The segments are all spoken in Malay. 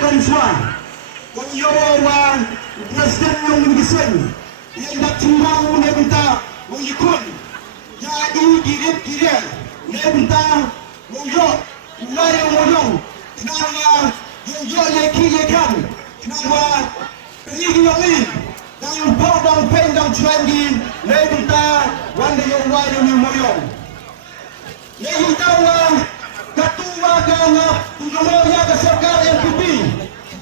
comme soi. Comme yo wa president yang mengiseng. Yang dak timbang ne benta mo yikon. Ya du direp kire. Ne benta mo yo ngai mo yo. Kenapa yo ye ki ye kan. Kenapa ni yo ni. Dang pau dang pen dang chuan di ne benta wan de yo wa ni mo yo. Ye hitawa ketua gana tujuh ke serkar NPP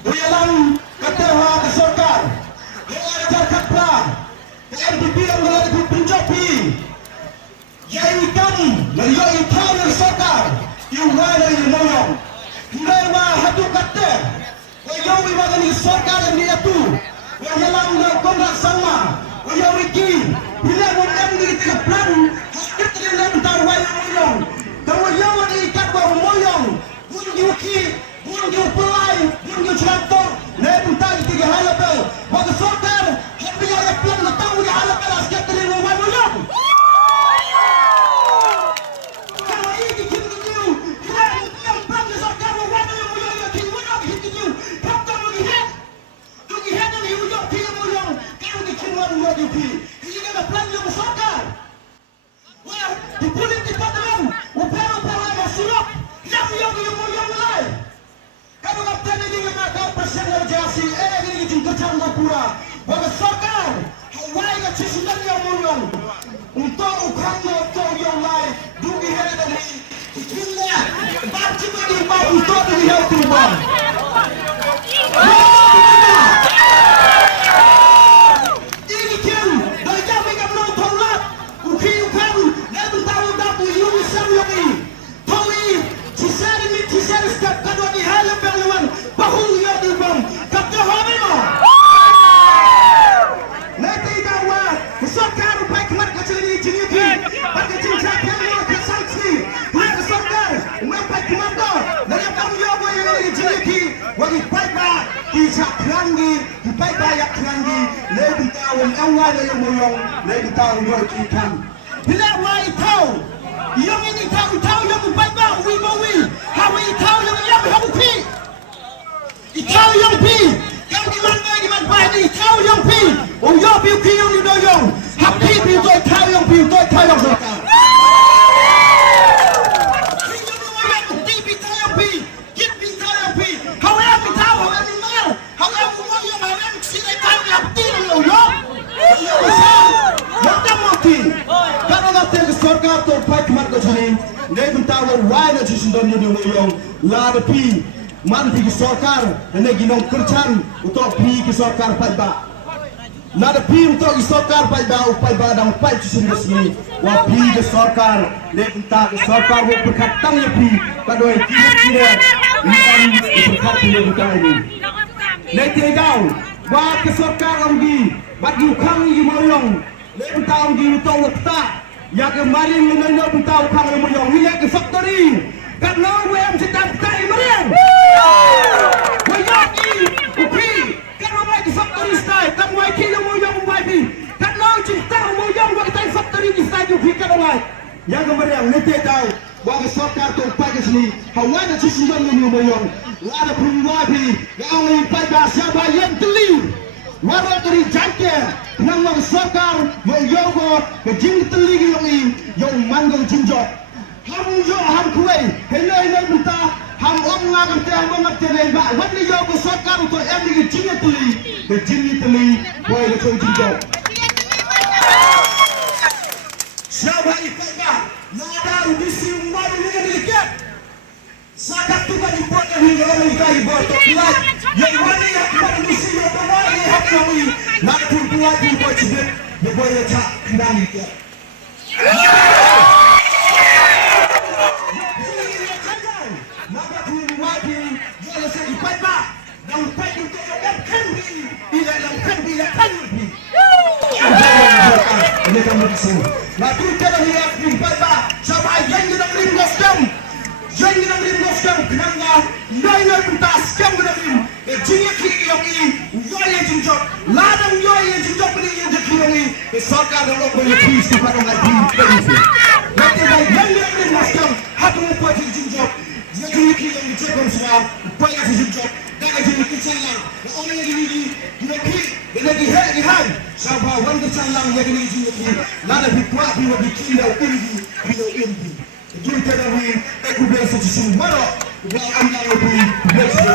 Uyalan ketua ke serkar Uyalan katba NPP yang berada di penjopi Yaikan Melihat ikan dari serkar Iwan dari moyong Mewa hatu kata Wayawi magani serkar yang dia tu Wayalan kongrak sama Wayawi ki Bila menang di tiga plan Hakit yang bentar wayang moyong Kalau yawan ikat bahawa moyong Bunyi uki, bunyi upelai, bunyi celantor Lebentar di tiga halapel Waka sokar, hampir ada plan Letang di halapel asket dari rumah moyong Kalau ini kini-kini Kita yang plan di sokar Wana yang moyong yang kini moyong kini-kini Kapten lagi head Lagi head yang hiujok kini moyong Kalau di kini wana moyong kini Ini ada plan yang sokar Wah, di kulit di padaran Upaya-upaya masyarakat Yang moyong mulai Kalau kapten ini mengatakan persen dari JRC ini juga canggah pura Baga sokar Hawaii ke cisidan yang moyong Untuk ukangnya untuk yang lain Dugi hari tadi Ikinnya Baca bagi bau untuk dugi hari tiba Ini kin Dari jami kamno taulat Uki ukang Lebih tahu dapu Yumi samyoki Tawi Cisari mi cisari setiap kadua di halam berlawan Bahu ya di bom Kapte hobi mo Nanti dawa Sokar upai kemat kecil ini jenyuki Bagi cincakkan yo ke sanksi Bukan ke sokar Umpai kemat do Dari kamu yo boy ini jenyuki Wagi paiba Dijak keranggi Dipaiba yak keranggi Lebih tahu Awal yang moyong Lebih tahu yo ikan Bila wai tahu Yang ini tahu yang baik-baik wi hawa tahu yang hawa pi tahu yang pi yang gimana baik ni tahu yang pi oh yo pi ki yang ni doyong happy pi to tahu yang serta Sorkar to pai kemat ko chani ne bentawa wai na chisin don ni moyong la de pi man pi sorkar ne ginong kerchan utok pi ki sorkar pai ba na de pi utok ki sorkar pai ba dang pai chisin resmi wa pi ke sorkar ne benta ke sorkar wo perkatang ye pi kadoi kire ni an perkat ni benta ini ne te dau wa ke sorkar amgi bagi ukang ni moyong ne benta amgi utok wakta Ya kemarin mengenal tahu kami moyong ini ke factory karena WM sedang tai meriam. Wayaki upi karena mai factory style kan mai kilo moyong mai bi karena cinta moyong wa tai factory di style upi kan mai. Yang kemarin nete tahu wa sokar tu pagi sini hawa na cisin ni moyong la pun wa bi yang ni pai ba siapa yang teli. Wara dari jangke nang mang sokar yo yogo ke jing teligi yong i yong mangong jinjo ham yo ham kuai helai buta ham om ngam te ham ngam te nei ba wan ni yogo sokar to em ni jing teli ke jing teli boy ke choi jinjo siapa ipai ba nada udisi maru ni ke sakat tu bagi buat ni orang ni kai buat live yang mana yang baru udisi yo to mai hak kami nak buat di buat sibuk dia boleh cak kendang dia nak buat di dia lesai ipai ba dan ipai itu yang kan di dalam kan dia kan ini kamu disini nak kita lihat ipai ba sampai yang dalam ringos dam kenapa nai pentas kamu dalam jinnya kiri yang ini yoye jinjok ladang yoye jinjok beli yang kiri ini sokar dalam boleh pis di padang hati nanti baik yang nascam hatu buat jinjok dia kiri yang dicekam semua banyak jinjok dan jadi kecil lang. Na orang yang dinaki, dinagi gihan. Sabah wang kecil lang yang dinagi. Nana bikwa bila bikinda undi, bila undi. Jadi kita dah aku biasa di sini marah. Bila amna aku biasa